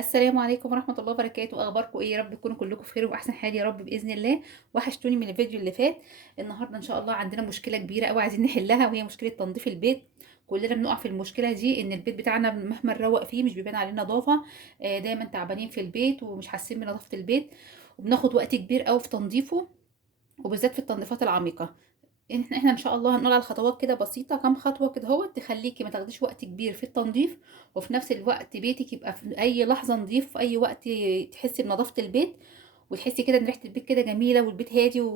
السلام عليكم ورحمة الله وبركاته، أخباركم إيه؟ يا رب تكونوا كلكم في خير وأحسن حال يا رب بإذن الله. وحشتوني من الفيديو اللي فات. النهاردة إن شاء الله عندنا مشكلة كبيرة أوي عايزين نحلها، وهي مشكلة تنظيف البيت. كلنا بنقع في المشكلة دي، إن البيت بتاعنا مهما نروق فيه مش بيبان عليه نظافة. دايما تعبانين في البيت ومش حاسين بنظافة البيت، وبناخد وقت كبير أوي في تنظيفه، وبالذات في التنظيفات العميقة. إحنا إن شاء الله هنقول على خطوات كده بسيطة، كام خطوة كده اهوت تخليكِ ما تاخديش وقت كبير في التنضيف، وفي نفس الوقت بيتِك يبقى في أي لحظة نضيف، في أي وقت تحسي بنضافة البيت، وتحسي كده إن ريحة البيت كده جميلة، والبيت هادي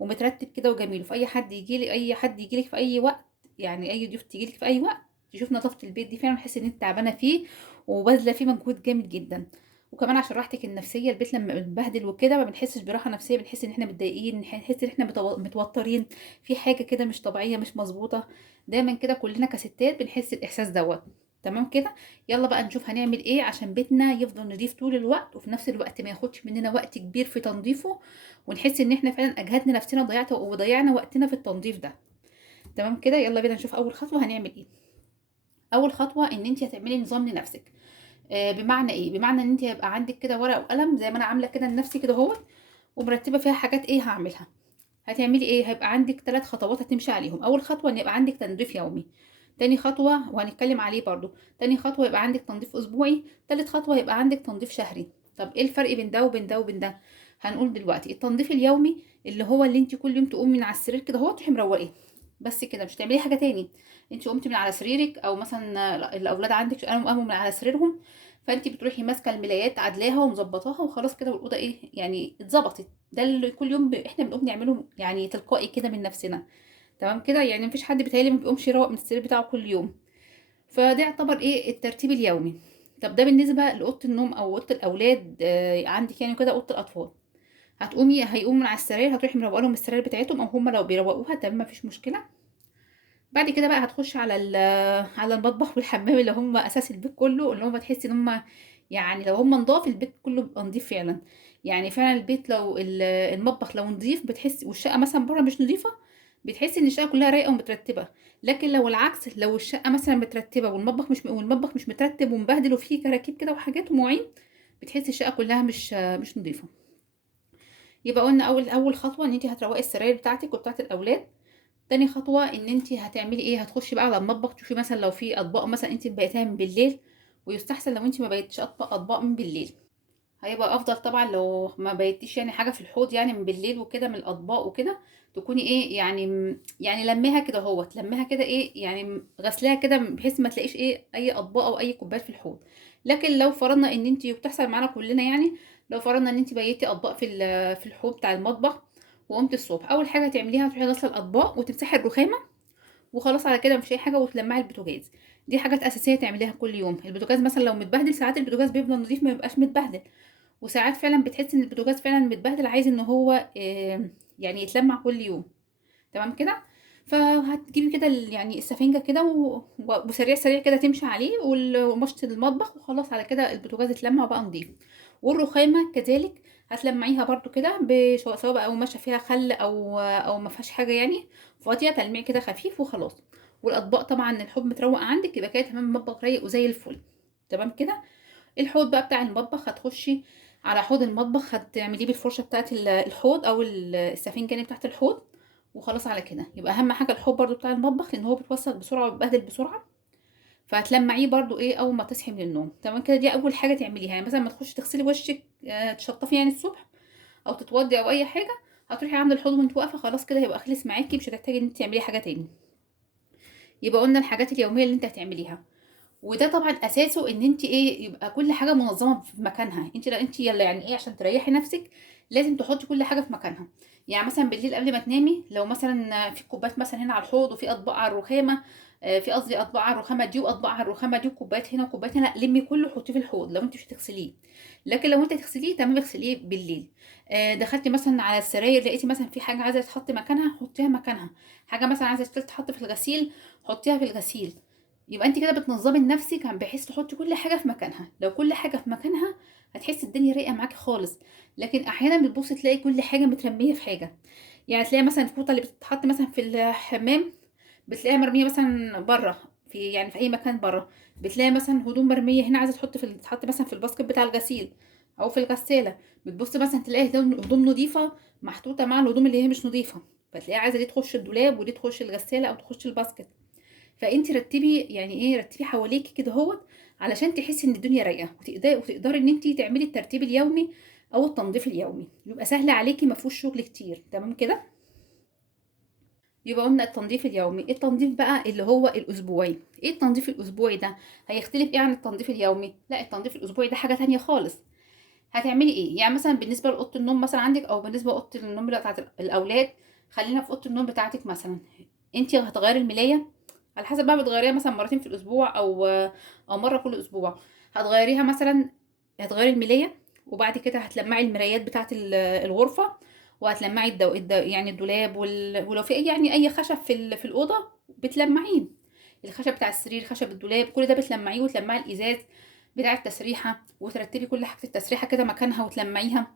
ومترتب كده وجميل. وفي أي حد ييجي لِك في أي وقت، يعني أي ضيوف تيجي لِك في أي وقت، تشوف نضافة البيت دي فعلًا تحسي إن أنتِ تعبانة فيه وباذلة فيه مجهود جامد جدًا. وكمان عشان راحتِك النفسية، البيت لمّا متبهدل وكده ما بنحسش براحة نفسية، بنحس إن إحنا متضايقين، نحس إن إحنا متوترين، في حاجة كده مش طبيعية مش مضبوطة. دايمًا كده كلنا كستات بنحس الإحساس دوّة. تمام كده؟ يالّا بقى نشوف هنعمل إيه عشان بيتنا يفضل نضيف طول الوقت، وفي نفس الوقت ما ياخدش مننا وقت كبير في تنضيفه، ونحس إن إحنا فعلًا أجهدنا نفسنا وضيّعنا وقتنا في التنضيف ده. تمام كده؟ يالّا بينا نشوف أول خطوة هنعمل إيه. أول خطوة إن أنتِ هتعملي نظام لنفسِك. بمعنى إيه؟ بمعنى إن أنتِ هيبقى عندِك كده ورقة وقلم زي ما أنا عاملة كده لنفسي كده أهوّة، ومرتبة فيها حاجات إيه هاعملها. هتعملي إيه، هيبقى عندِك 3 خطوات هتمشي عليهم. أول خطوة إن يبقى عندِك تنضيف يومي، تاني خطوة وهنتكلم عليه برضه، تاني خطوة يبقى عندِك تنضيف أسبوعي، تالت خطوة يبقى عندِك تنضيف شهري. طب إيه الفرق بين ده وبين ده وبين ده؟ هنقول دلوقتي التنضيف اليومي اللي هو اللي أنتِ كل يوم تقومي من على السرير كده أهوّة تروحي مروّقاه، بس كده مش هتعملي حاجة تاني. أنتِ قمتِ من على سريرِك، أو مثلًا الأولاد عندِك قاموا من على سريرهم، فأنتِ بتروحي ماسكة الملايات عادلاها ومضبطاها وخلاص كده، والأوضة إيه يعني اتضبطت. ده اللي كل يوم إحنا بنقوم نعمله يعني تلقائي كده من نفسنا. تمام كده؟ يعني ما فيش حد بيتهيأ لي ما بيقومش يروّق من السرير بتاعه كل يوم. فده يعتبر إيه الترتيب اليومي. طب ده بالنسبة لأوضة النوم أو أوضة الأولاد، عندِك يعني كده أوضة الأطفال. هيقوموا من على السراير، هتروحي مروّقة لهم السراير بتاعتهم، أو هم لو بيروّقوها تمام ما فيش مشكلة. بعد كده بقى هتخشي على المطبخ والحمام اللي هم أساس البيت كله، اللي هم تحسي إن هم يعني لو هم نضاف البيت كله بيبقى نضيف فعلًا. يعني فعلًا البيت لو المطبخ لو نضيف بتحسي، والشقة مثلًا برّه مش نضيفة، بتحسي إن الشقة كلها رايقة ومترتبة. لكن لو العكس، لو الشقة مثلًا مترتبة والمطبخ مش مترتب ومبهدل وفيه كراكيب كده وحاجات ومواعين، بتحسي الشقة كلها مش نضيفة. يبقى قُلنا أول خطوة إن أنتِ هتروّقي السراير بتاعتِك وبتاعة الأولاد. تاني خطوة إن أنتِ هتعملي إيه، هتخشي بقى على المطبخ تشوفي مثلًا لو في أطباق مثلًا أنتِ مبيتاها من بالليل، ويستحسن لو أنتِ ما بيتّيش أطباق من بالليل. هيبقى أفضل طبعًا لو ما بيتّيش يعني حاجة في الحوض يعني من بالليل وكده من الأطباق وكده، تكوني إيه يعني يعني لمّيها كده أهوّة، لمّيها كده إيه يعني غسلاها كده بحيث ما تلاقيش إيه أي أطباق أو أي كوبايات في الحوض. لكن لو فرضنا إن أنتِ، وبتحصل معانا كلنا يعني، لو فرضنا إن أنتِ بيتّي أطباق في الحوض بتاع المطبخ، وقُمتِ الصبح أول حاجة هتعمليها هتروحي غاسلة الأطباق وتمسحي الرخامة، وخلاص على كده ما فيش أي حاجة، وتلمّعي البوتاجاز. دي حاجات أساسية تعمليها كل يوم. البوتاجاز مثلًا لو متبهدل، ساعات البوتاجاز بيفضل نضيف ما بيبقاش متبهدل، وساعات فعلًا بتحسّي إن البوتاجاز فعلًا متبهدل عايز إن هو يعني يتلمّع كل يوم. تمام كده؟ فهتجيبي كده يعني السفنجة كده وسريع، سريع كده تمشي عليه ومَشط المطبخ، وخلاص على كده البوتاجاز اتلمّع وبقى نضيف. والرخامة كذلك هتلمّعيها برضه كده سواء بقى قماشة فيها خَل أو ما فيهاش حاجة يعني فاضية، تلميع كده خفيف وخلاص. والأطباق طبعًا الحوض متروّق عندِك، يبقى كده تمام، المطبخ رايق وزي الفل. تمام كده؟ الحوض بقى بتاع المطبخ هتخشي على حوض المطبخ، هتعمليه بالفرشة بتاعة الحوض أو السفنجة يعني بتاعة الحوض، وخلاص على كده. يبقى أهم حاجة الحوض برضه بتاع المطبخ، لإن هو بيتوسخ بسرعة وبيتبهدل بسرعة، فهتلمّعيه برضه إيه أول ما تصحي من النوم. تمام كده؟ دي أول حاجة تعمليها. يعني مثلًا أمّا تخشي تغسلي وشِك، تشطّفي يعني الصبح أو تتوضّي أو أي حاجة، هتروحي عند الحوض وأنتِ واقفة، خلاص كده هيبقى خلص معاكِ، مش هتحتاجي إن أنتِ تعملي حاجة تاني. يبقى قُلنا الحاجات اليومية اللي أنتِ هتعمليها. وده طبعًا أساسه إن أنتِ إيه، يبقى كل حاجة منظمة في مكانها. أنتِ يالّا يعني إيه عشان تريحي نفسِك لازم تحطي كل حاجة في مكانها. يعني مثلًا بالليل قبل ما تنامي، لو مثلًا في كوبايات مثلًا هنا على الحوض، وفي أطباق على الرخامة، في قصدي أطباق على الرخامة دي وأطباق على الرخامة دي، وكوبايات هنا وكوبايات هنا، لمّي كله حطيه في الحوض لو أنتِ مش هتغسليه. لكن لو أنتِ هتغسليه تمام اغسليه بالليل. دخلتِ مثلًا على السراير لقيتِ مثلًا في حاجة عايزة تتحط مكانها، حطيها مكانها. حاجة مثلًا عايزة تتحط في الغسيل، حطيها في الغسيل. يبقى أنتِ كده بتنظّمي لنفسِك بحيث تحطّي كل حاجة في مكانها. لو كل حاجة في مكانها هتحسّي الدنيا رايقة معاكِ خالص. لكن أحيانًا بتبُصّي تلاقي كل حاجة مترمية في حاجة. يعني تلاقي مثلًا الفوطة اللي بتتحط مثلًا في الحمام بتلاقيها مرمية مثلًا برّه، يعني في اي مكان بره، بتلاقي مثلا هدوم مرميه هنا عايزه تتحط مثلا في الباسكت بتاع الغسيل او في الغساله، بتبص مثلا تلاقي هدوم نظيفه محطوطه مع الهدوم اللي هي مش نظيفه، فتلاقيها عايزه دي تخش الدولاب ودي تخش الغساله او تخش الباسكت. فانت رتبي يعني ايه، رتبي حواليكي كده اهوت علشان تحسي ان الدنيا رايقه، وتقدري ان انت تعملي الترتيب اليومي او التنظيف اليومي، يبقى سهل عليكي ما فيهوش شغل كتير. تمام كده. يبقى قلنا التنظيف اليومي. التنظيف بقى اللي هو الاسبوعي، ايه التنظيف الاسبوعي ده؟ هيختلف ايه عن التنظيف اليومي؟ لا، التنظيف الاسبوعي ده حاجه تانية خالص. هتعملي ايه؟ يعني مثلا بالنسبه لاوضه النوم مثلا عندك، او بالنسبه لاوضه النوم بتاعت الاولاد، خلينا في اوضه النوم بتاعتك مثلا. انت هتغيري الملايه على حسب بقى، بتغيريها مثلا مرتين في الاسبوع او مره كل اسبوع. هتغيريها مثلا، هتغيري الملايه، وبعد كده هتلمعي المرايات بتاعت الغرفه، وهتلمعي يعني الدولاب ولو في يعني اي خشب في الاوضه بتلمعيه، الخشب بتاع السرير، خشب الدولاب، كل ده بتلمعيه، وتلمعي الازاز بتاع التسريحه، وترتبي كل حاجه التسريحه كده مكانها وتلمعيها.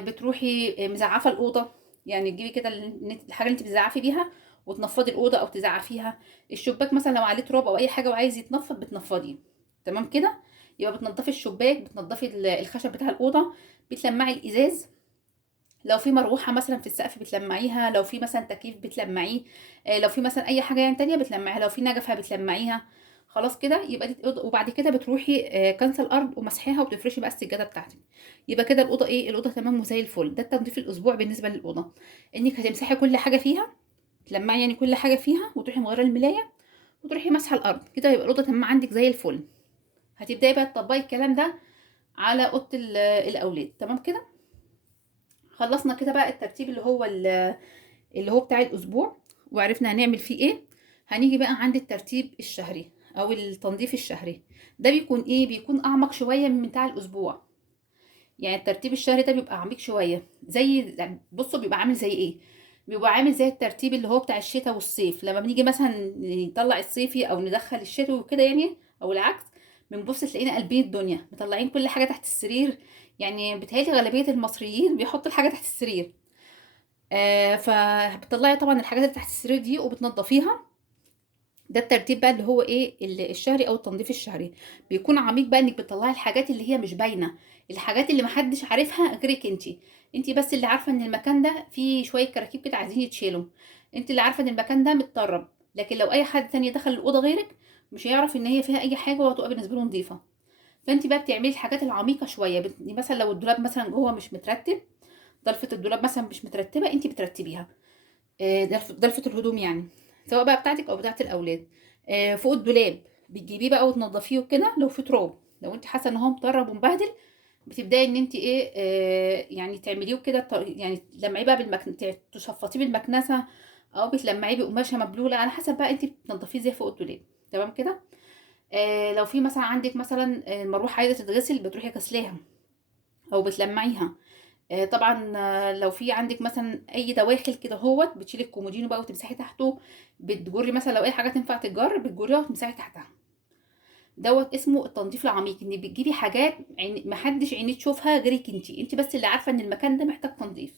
بتروحي مزعفه الاوضه، يعني تجيبي كده الحاجه اللي انت بتزعفي بيها وتنفضي الاوضه او تزعفيها. الشباك مثلا لو عليه تراب او اي حاجه وعايز يتنفض بتنفضيه. تمام كده. يبقى بتنضفي الشباك، بتنضفي الخشب بتاع الاوضه، بتلمعي الازاز، لو في مروحه مثلا في السقف بتلمعيها، لو في مثلا تكييف بتلمعيه، لو في مثلا اي حاجه يعني تانية بتلمعيها، لو في نجفه بتلمعيها. خلاص كده يبقى دي وبعد كده بتروحي كنسه الارض ومسحيها وبتفرشي بقى السجاده بتاعتك. يبقى كده الاوضه ايه، الاوضه تمام وزي الفل. ده التنظيف الاسبوع بالنسبه للاوضه، انك هتمسحي كل حاجه فيها، تلمعي يعني كل حاجه فيها، وتروحي مغيره الملايه، وتروحي مسحه الارض كده، يبقى الاوضه تمام عندك زي الفل. هتبداي بقى تطبقي الكلام ده على اوضه الاولاد. تمام كده. خلصنا كده بقى الترتيب اللي هو بتاع الاسبوع، وعرفنا هنعمل فيه ايه. هنيجي بقى عند الترتيب الشهري او التنظيف الشهري. ده بيكون ايه، بيكون اعمق شويه من بتاع الاسبوع. يعني الترتيب الشهري ده بيبقى عميق شويه، بصوا بيبقى عامل زي ايه، بيبقى عامل زي الترتيب اللي هو بتاع الشتاء والصيف. لما بنيجي مثلا نطلع الصيفي او ندخل الشتوي وكده يعني، او العكس، بنبص تلاقينا قلبين الدنيا مطلعين كل حاجه تحت السرير. يعني بيتهيألي غالبيه المصريين بيحطوا الحاجه تحت السرير. فبتطلعي طبعا الحاجات اللي تحت السرير دي وبتنضفيها. ده الترتيب بقى اللي هو ايه، الشهري او التنظيف الشهري. بيكون عميق بقى، انك بتطلعي الحاجات اللي هي مش باينه، الحاجات اللي محدش عارفها غيرك انت بس اللي عارفه ان المكان ده فيه شويه كراكيب كده عايزين يتشيلوا، انت اللي عارفه ان المكان ده متطرب. لكن لو اي حد تاني دخل الاوضه غيرك مش هيعرف ان هي فيها اي حاجه وهتبقى بالنسبه له نظيفه. فانت بقى بتعملي الحاجات العميقه شويه، مثلا لو الدولاب مثلا جوه مش مترتب، ضلفه الدولاب مثلا مش مترتبه، انت بترتبيها. ضلفة الهدوم يعني، سواء بقى بتاعتك او بتاعت الاولاد. فوق الدولاب بتجيبيه بقى وتنضفيه وكده، لو في تراب، لو انت حاسه ان هو مطرب ومبهدل، بتبداي ان انت ايه، يعني تعمليه كده يعني تلمعيه بقى تشفطيه بالمكنسه، او بتلمعيه بقماشه مبلوله، على حسب بقى انت بتنضفيه زي فوق الدولاب. تمام كده. لو في مثلا عندك مثلا المروحه عايزه تتغسل، بتروحي غسلاها او بتلمعيها. طبعا لو في عندك مثلا اي دواخل كده هوت، بتشيلي الكومودينو بقى وتمسحي تحته، بتجري مثلا لو اي حاجه تنفع تتجر بتجريها وتمسحي تحتها. دوت اسمه التنظيف العميق، انك بتجيبي حاجات محدش عينيه تشوفها غيرك انت بس اللي عارفه ان المكان ده محتاج تنظيف.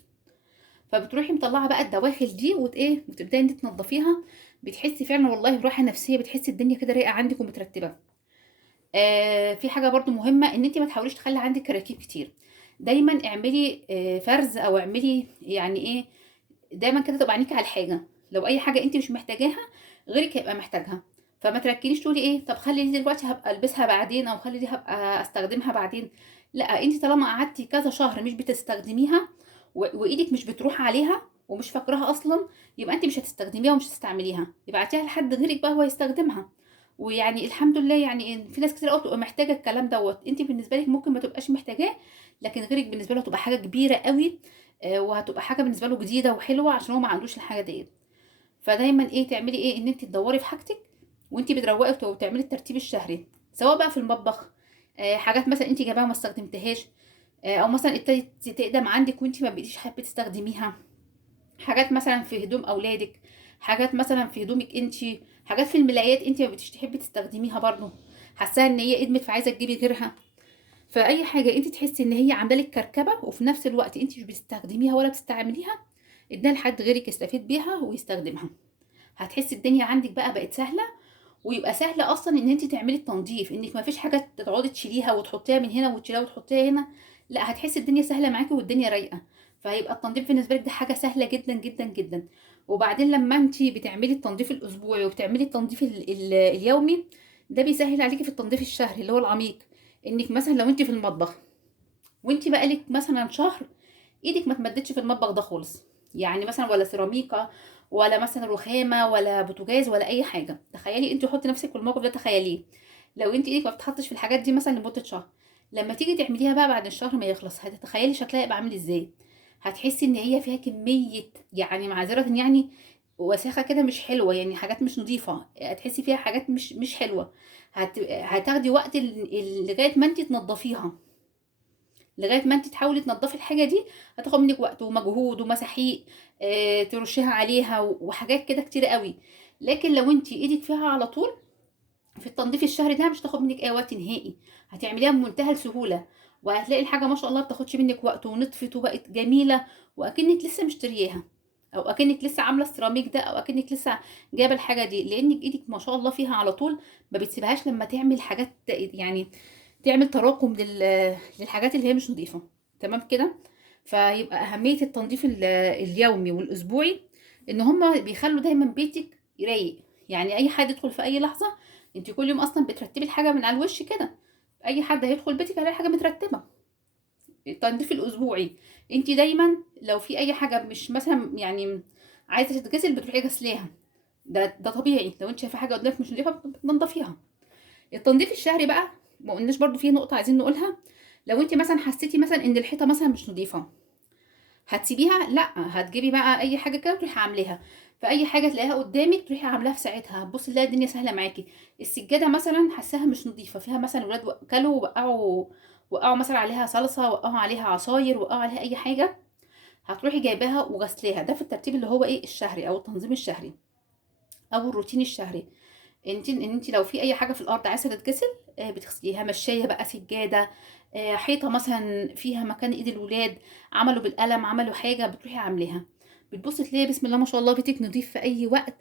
فبتروحي مطلعه بقى الدواخل دي وتبداي انت تنظفيها. بتحسي فعلا والله براحه نفسيه، بتحسي الدنيا كده رايقه عندك ومترتبه. في حاجه برضو مهمه، ان انت ما تحاوليش تخلي عندك كراكيب كتير. دايما اعملي فرز، او اعملي يعني ايه، دايما كده تبقى عينيكي على الحاجه. لو اي حاجه انت مش محتاجاها غيرك هيبقى محتاجها، فما تركنيش تقولي ايه طب خلي دي دلوقتي هبقى البسها بعدين، او خلي دي هبقى استخدمها بعدين. لا، انت طالما قعدتي كذا شهر مش بتستخدميها وايدك مش بتروح عليها ومش فاكراها اصلا، يبقى انت مش هتستخدميها ومش هتستعمليها، ابعتيها لحد غيرك بقى هو يستخدمها. ويعني الحمد لله، يعني في ناس كتير قوي بتبقى محتاجه الكلام دوت، انت بالنسبه لك ممكن ما تبقاش محتاجاه، لكن غيرك بالنسبه له تبقى حاجه كبيره قوي. وهتبقى حاجه بالنسبه له جديده وحلوه عشان هو ما عندوش الحاجه ديت. فدايما ايه، تعملي ايه، ان انت تدوري في حاجتك وانت بتروقي وتعملي الترتيب الشهري، سواء بقى في المطبخ، حاجات مثلا انت جايباها ما استخدمتهاش، او مثلا ابتدت تقدم عندك وانت ما بقيتيش حابه تستخدميها. حاجات مثلا في هدوم اولادك، حاجات مثلا في هدومك انت، حاجات في الملايات انت ما بقيتيش تحبي تستخدميها برضو، حاساها ان هي ادمت فعايزه تجيبي غيرها. فاي حاجه انت تحسي ان هي عامله لك كركبه وفي نفس الوقت انت مش بتستخدميها ولا بتستعمليها، اديها لحد غيرك يستفيد بيها ويستخدمها. هتحسي الدنيا عندك بقى بقت سهله، ويبقى سهل اصلا ان انت تعملي التنظيف، انك ما فيش حاجه تقعدي تشيليها وتحطيها من هنا وتشيليها وتحطيها هنا. لا، هتحسي الدنيا سهله معاكي والدنيا رايقه. فهيبقى التنظيف بالنسبه لك ده حاجه سهله جدا جدا جدا. وبعدين لما انت بتعملي التنظيف الاسبوعي وبتعملي التنظيف اليومي، ده بيسهل عليكي في التنظيف الشهري اللي هو العميق. انك مثلا لو انت في المطبخ وانت بقالك مثلا شهر ايدك ما تمدتش في المطبخ ده خالص، يعني مثلا ولا سيراميكا ولا مثلا رخامه ولا بوتاجاز ولا اي حاجه، تخيلي انت حطي نفسك في الموقف ده، تخيليه لو انت ايدك ما بتحطش في الحاجات دي مثلا لمده شهر، لما تيجي تعمليها بقى بعد الشهر ما يخلص، هتتخيلي شكلها يبقى عامل ازاي؟ هتحسي ان هي فيها كميه، يعني معذره يعني، وساخه كده مش حلوه، يعني حاجات مش نظيفه، هتحسي فيها حاجات مش حلوه. هتاخدي وقت لغايه ما انت تنضفيها، لغايه ما انت تحاولي تنضفي الحاجه دي، هتاخد منك وقت ومجهود ومساحيق، ترشيها عليها وحاجات كده كتير قوي. لكن لو انت ايدك فيها على طول في التنظيف الشهري ده، مش هتاخد منك اي وقت نهائي، هتعمليها بمنتهى السهوله. وهتلاقي الحاجه ما شاء الله بتاخدش منك وقت ونطفت وبقت جميله، واكنك لسه مشترياها، او اكنك لسه عامله السيراميك ده، او اكنك لسه جايبه الحاجه دي، لانك ايدك ما شاء الله فيها على طول، ما بتسيبهاش لما تعمل حاجات يعني تعمل تراكم للحاجات اللي هي مش نظيفه. تمام كده. فيبقى اهميه التنظيف اليومي والاسبوعي ان هما بيخلوا دايما بيتك رايق. يعني اي حد يدخل في اي لحظه، انت كل يوم اصلا بترتبي الحاجه من على الوش كده، اي حد هيدخل بيتك هيلاقي حاجه مترتبه. التنظيف الاسبوعي، انت دايما لو في اي حاجه مش مثلا يعني عايزه تتغسل بتروحي غسلاها، ده طبيعي، لو انت شايفه حاجه قدامك مش نظيفه بتنضفيها. التنظيف الشهري بقى ما قلناش برضو فيه نقطه عايزين نقولها. لو انت مثلا حسيتي مثلا ان الحيطه مثلا مش نظيفه، هتسيبيها؟ لا، هتجيبي بقى اي حاجه كده تروحي عاملاها، فاي حاجه تلاقيها قدامك تروحي عاملاها في ساعتها، هتبصي تلاقي الدنيا سهله معاكي. السجاده مثلا حاساها مش نظيفه، فيها مثلا ولاد كلوا وقعوا مثلا عليها صلصه، وقعوا عليها عصاير، وقعوا عليها اي حاجه، هتروحي جايباها وغسلاها. ده في الترتيب اللي هو ايه الشهري او التنظيم الشهري او الروتين الشهري. انت لو في اي حاجه في الارض عايزه تتغسل، بتغسليها. مشايه بقى، سجاده، حيطه مثلا فيها مكان ايد الولاد، عملوا بالقلم، عملوا حاجه، بتروحي عاملاها، بتبصي تلاقي بسم الله ما شاء الله بيتك نضيف في اي وقت.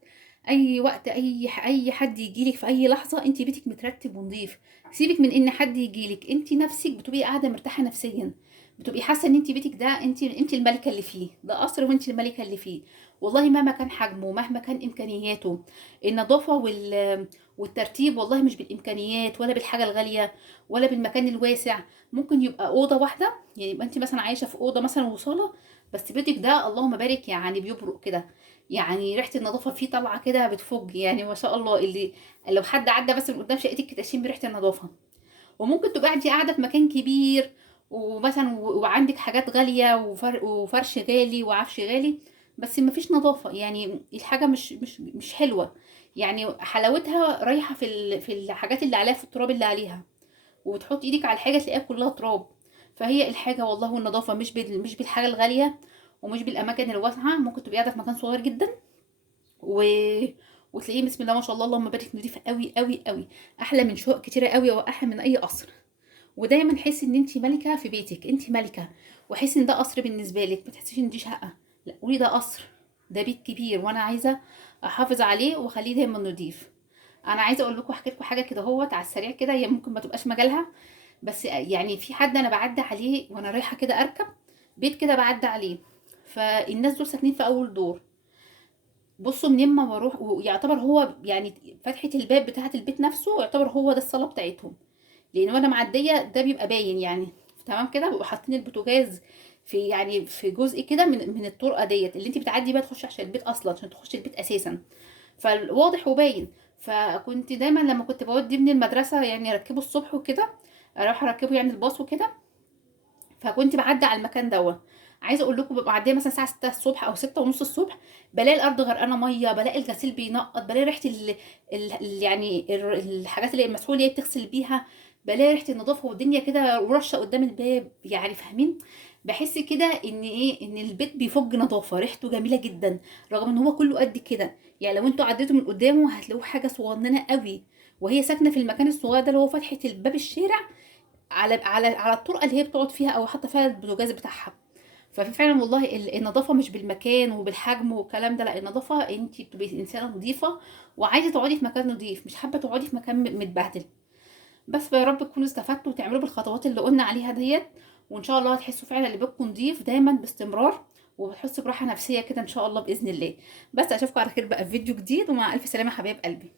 اي وقت اي حد يجيلك في اي لحظه انت بيتك مترتب ونضيف. سيبك من ان حد يجيلك، انت نفسك بتبقي قاعده مرتاحه نفسيا، بتبقي حاسه ان انت بيتك ده انت الملكه اللي فيه، ده قصر وانت الملكه اللي فيه. والله مهما كان حجمه، مهما كان امكانياته، النظافه والترتيب والله مش بالامكانيات ولا بالحاجه الغاليه ولا بالمكان الواسع. ممكن يبقى اوضه واحده، يعني يبقى انت مثلا عايشه في اوضه مثلا وصاله، بس بيتك ده اللهم بارك يعني بيبرق كده، يعني ريحه النظافه فيه طالعه كده بتفج، يعني ما شاء الله، اللي لو حد عدى بس من قدام شقتك تشم بريحه النظافه. وممكن تبقى انت قاعده في مكان كبير ومثلا وعندك حاجات غاليه وفرش غالي وعفش غالي، بس مفيش نظافه، يعني الحاجه مش حلوه. يعني حلاوتها رايحه في الحاجات اللي عليها، في التراب اللي عليها، وبتحط ايدك على الحاجه تلاقيها كلها تراب. فهي الحاجه والله والنظافه مش بالحاجه الغاليه ومش بالاماكن الواسعه. ممكن تبقي قاعده في مكان صغير جدا و... وتلاقيه بسم الله ما شاء الله اللهم بارك نضيفه قوي قوي قوي، احلى من شقق كتيره قوي واحلى من اي قصر. ودايما حسي ان انت ملكه في بيتك، انت ملكه، وحسي ان ده قصر بالنسبه لك، ما تحسيش ان دي شقه، لا قولي ده قصر، ده بيت كبير وانا عايزه احافظ عليه واخليه دايما نضيف. انا عايزه اقول لكم، احكي لكم حاجه كده اهوت على السريع كده، هي ممكن ما تبقاش مجالها، بس يعني في حد انا بعدي عليه وانا رايحه كده اركب بيت كده، بعدي عليه، فالناس دول ساكنين في اول دور. بصوا منين ما بروح، ويعتبر هو يعني فتحه الباب بتاعه البيت نفسه يعتبر هو ده الصاله بتاعتهم، لان وانا معديه ده بيبقى باين يعني. تمام كده، بيبقوا حاطين البوتاجاز في يعني في جزء كده من الطرقه ديت اللي انت بتعدي بيها تخش عشان البيت اصلا، عشان تخش البيت اساسا، فواضح وباين. فكنت دايما لما كنت بودي ابني المدرسه يعني اركبه الصبح وكده، اروح اركبه يعني الباص وكده، فكنت بعدي على المكان دوت. عايزه اقول لكم ببقى معديه مثلا الساعه 6 الصبح او 6 ونص الصبح، بلاقي الارض غرقانه ميه، بلاقي الغسيل بينقط، بلاقي ريحه الحاجات اللي المسحوله اللي هي بتغسل بيها، بلاقي ريحه النظافه والدنيا كده ورشه قدام الباب، يعني فاهمين؟ بحس كده ان ايه، ان البيت بيفج نظافه، ريحته جميله جدا، رغم ان هو كله قد كده. يعني لو انتوا عديتوا من قدامه هتلاقوه حاجه صغننه قوي، وهي ساكنه في المكان الصغير ده اللي هو فتحه الباب الشارع على الطرقه اللي هي بتقعد فيها او حاطه فيها البوتاجاز بتاعها. ففعلا والله النظافه مش بالمكان وبالحجم والكلام ده، لا، النظافه انت بتبقي انسانه نظيفه وعايزه تقعدي في مكان نظيف، مش حابه تقعدي في مكان متبهدل. بس فيا رب تكونوا استفدتوا وتعملوا بالخطوات اللي قلنا عليها ديت، وان شاء الله هتحسوا فعلا ان بيتكم نضيف دايما باستمرار، وبتحسوا براحه نفسيه كده ان شاء الله باذن الله. بس اشوفكم على خير بقى في فيديو جديد، ومع الف سلامه حبايب قلبي.